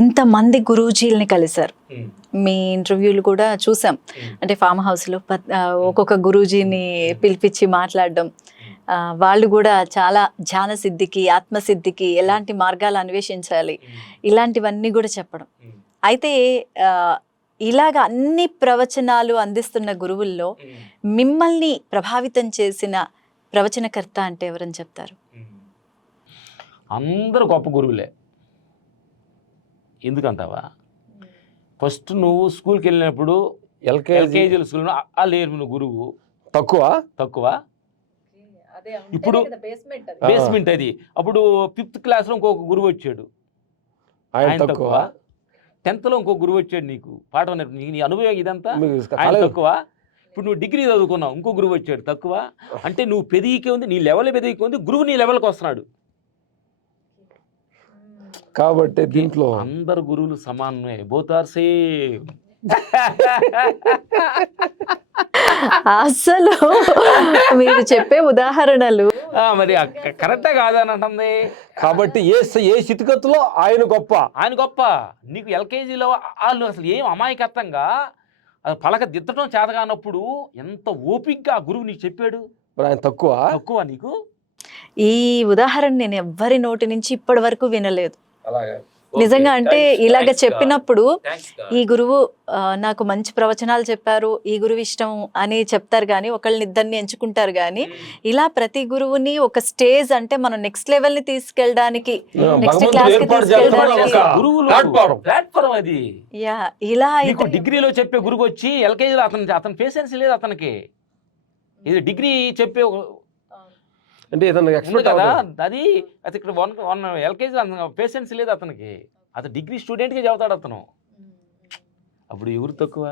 ఇంతమంది గురూజీల్ని కలిశారు, మీ ఇంటర్వ్యూలు కూడా చూసాం. అంటే ఫామ్ హౌస్లో ఒక్కొక్క గురూజీని పిలిపించి మాట్లాడడం, వాళ్ళు కూడా చాలా ధ్యాన సిద్ధికి, ఆత్మసిద్ధికి ఎలాంటి మార్గాలు అన్వేషించాలి ఇలాంటివన్నీ కూడా చెప్పడం. అయితే ఇలాగ అన్ని ప్రవచనాలు అందిస్తున్న గురువుల్లో మిమ్మల్ని ప్రభావితం చేసిన ప్రవచనకర్త అంటే ఎవరని చెప్తారు? అందరూ గొప్ప గురువులే. ఎందుకంటావా? ఫస్ట్ నువ్వు స్కూల్కి వెళ్ళినప్పుడు ఎల్కేజీ స్కూల్లో లేరు గురువు తక్కువ. ఇప్పుడు బేస్మెంట్ అది. అప్పుడు 5th క్లాస్లో ఇంకొక గురువు వచ్చాడు, ఆయన తక్కువ. 10th లో ఇంకో గురువు వచ్చాడు, నీకు పాఠం నీ అనుభవం ఇదంతా, ఆయన తక్కువ. ఇప్పుడు నువ్వు డిగ్రీ చదువుకున్నావు, ఇంకో గురువు వచ్చాడు, తక్కువ. అంటే నువ్వు పెరిగికే ఉంది, నీ లెవెల్ పెరిగికే ఉంది, గురువు నీ లెవెల్కి వస్తున్నాడు. కాబట్టి దీంట్లో అందరు గురువులు సమానమే, బోత్ ఆర్ సేమ్. అసలు మీరు చెప్పే ఉదాహరణలు మరి కరెక్టే కాదని అంటుంది. కాబట్టి ఏ స్థితిగతుల్లో ఆయన గొప్ప. నీకు ఎల్కేజీలో వాళ్ళు అసలు ఏం అమాయకత్వంగా పలక దిద్దడం చేత కానప్పుడు ఎంత ఓపికగా గురువు నీకు చెప్పాడు, ఆయన తక్కువ నీకు. ఈ ఉదాహరణ నేను ఎవ్వరి నోటి నుంచి ఇప్పటి వరకు వినలేదు. నిజంగా అంటే ఇలాగ చెప్పినప్పుడు ఈ గురువు నాకు మంచి ప్రవచనాలు చెప్పారు, ఈ గురువు ఇష్టం అని చెప్తారు కానీ, ఒకళ్ళనిద్దరిని ఎంచుకుంటారు కానీ, ఇలా ప్రతి గురువుని ఒక స్టేజ్ అంటే మనం నెక్స్ట్ లెవెల్ ని తీసుకెళ్ళడానికి, నెక్స్ట్ క్లాస్ కి తీసుకెళ్ళడానికి ప్లాట్ఫారం అది. ఇలా డిగ్రీలో చెప్పే గురువు వచ్చి ఎల్కేజీలో అతని పేషెన్స్ లేదు అతనికి. ఇది డిగ్రీ చెప్పే అంటే కదా, అది ఇక్కడ 1 ఎల్కేజీ పేషెన్స్ లేదు అతనికి. అతను డిగ్రీ స్టూడెంట్కే చెబుతాడు అతను. అప్పుడు ఎవరు తక్కువ?